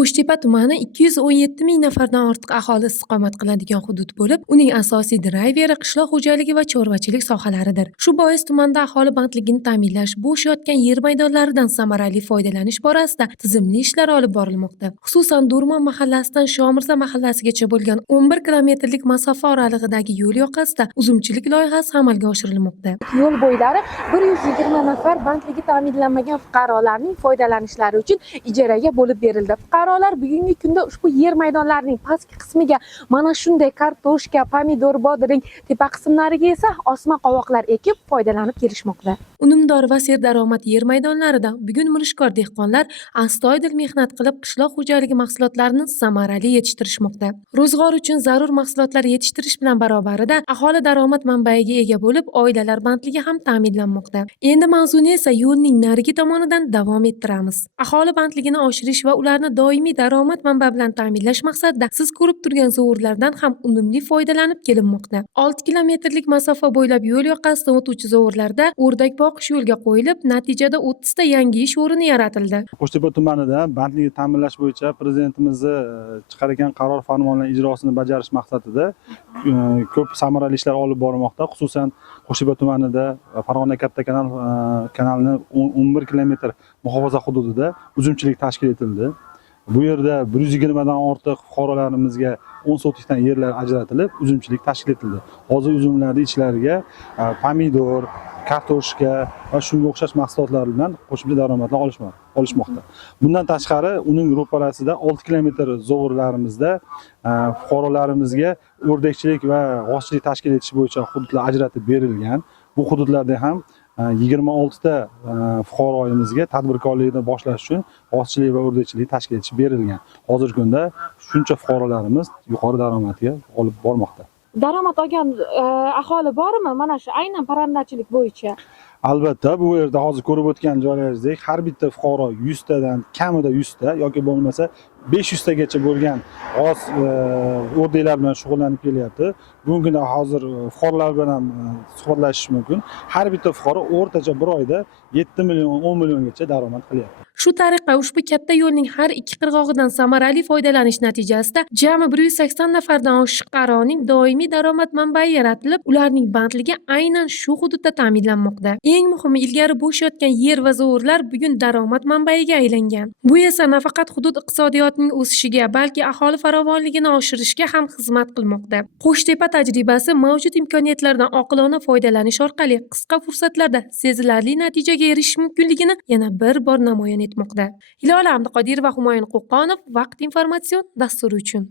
Qo'shtepa tumani 217 ming nafardan ortiq aholi istiqomat qiladigan hudud bo'lib, uning asosiy drayveri qishloq xo'jaligi va chorvachilik sohalaridir. Shu bois tumanda aholi bandligini ta'minlash, bo'sh yotgan yer maydonlaridan samarali foydalanish borasida tizimli ishlar olib borilmoqda. Xususan, Durmon mahallasidan Shomirza mahallasigacha bo'lgan 11 kilometrlik masofa oralig'idagi yo'l yoqasida uzumchilik loyihasi amalga oshirilmoqda. Yo'l bo'ylari 120 nafar bandligi ta'minlanmagan fuqarolarning foydalanishlari uchun ijaraga bo'lib berildi. Fuqarolar bugungi kunda ushbu yer maydonlarining pastki qismiga mana shunday kartoshka, pomidor, bodring, tepa qismlariga esa osma qovoqlar ekib foydalanib kelishmoqda. Unumdor va serdaromad yer maydonlarida bugun mirishkor dehqonlar astoydil mehnat qilib qishloq xo'jaligi mahsulotlarini samarali yetishtirishmoqda. Ro'zg'or uchun zarur mahsulotlar yetishtirish bilan barobarida aholi daromad manbaiga ega bo'lib, oilalar bandligi ham ta'minlanmoqda. Endi mavzuni esa yo'lning narigi tomonidan davom ettiramiz. Aholi bandligini oshirish va ularni doimiy daromad manba bilan ta'minlash maqsadida siz ko'rib turgan zovurlardan ham unumli foydalanib kelinmoqda. 6 kilometrlik masofa bo'ylab yo'l yoqasidan o'tuvchi zovurlarda o'rdak boqish yo'lga qo'yilib, natijada 30 ta yangi ish o'rni yaratildi. Qo'shtepa tumanida bandlikni ta'minlash bo'yicha prezidentimizni chiqargan qaror farmonlar ijrosini bajarish maqsadida ko'p samarali ishlar olib borilmoqda. Xususan, Qo'shtepa tumanida Farg'ona katta kanalining 11 kilometr muhofaza hududida uzumchilik tashkil etildi. Bu yerda 120 dan ortiq fuqarolarimizga 10 sotikdan yerlar ajratilib, uzumchilik tashkil etildi. Hozir uzumlarning ichlariga pomidor, kartoshka va shunga o'xshash mahsulotlar bilan qo'shimcha daromadlar olishmoqda. Bundan tashqari, uning ro'parasida 6 kilometr zovurlarimizda fuqarolarimizga o'rdakchilik va g'ozchilik tashkil etish bo'yicha hududlar ajratib berilgan. Bu hududlarda ham 26 ta fuqaroyimizga tadbirkorlikni boshlash uchun g'ozchilik va o'rdakchilik tashkil etish berilgan. Hozirgi kunda shuncha fuqarolarimiz yuqori daromadga olib bormoqda. Daromad olgan aholi bormi? Mana shu aynan parrandachilik bo'yicha. Albatta, bu yerda hozir ko'rib o'tgan joylaringizdek har bitta fuqaro 100 tadan kamida 100 ta yoki bo'lmasa 500 tagacha bo'lgan g'oz o'rdaklar bilan shug'ullanib kelyapti. Bugungi kunda hozir fuqarolar bilan ham suhbatlashish mumkin. Har bitta fuqaro o'rtacha bir oyda 7 million, 10 milliongacha daromad qilyapti. Shu tariqa ushbu katta yo'lning har ikki qirg'og'idan samarali foydalanish natijasida jami 180 nafardan oshiq fuqaroning doimiy daromad manbai yaratilib, ularning bandligi aynan shu hududda ta'minlanmoqda. Eng muhimi, ilgari bo'sh yotgan yer va zovurlar bugun daromad manbaiga aylangan. Bu esa nafaqat hudud iqtisodiyotining o'sishiga, balki aholi farovonligini oshirishga ham xizmat qilmoqda. Qo'shtepa tajribasi mavjud imkoniyatlardan oqilona foydalanish orqali qisqa fursatlarda sezilarli natijaga erishish mumkinligini yana bir bor namoyon etmoqda. Hilola Abduqodirova, Humoyun Qo'qqonov, Vaqt informatsion dasturi uchun.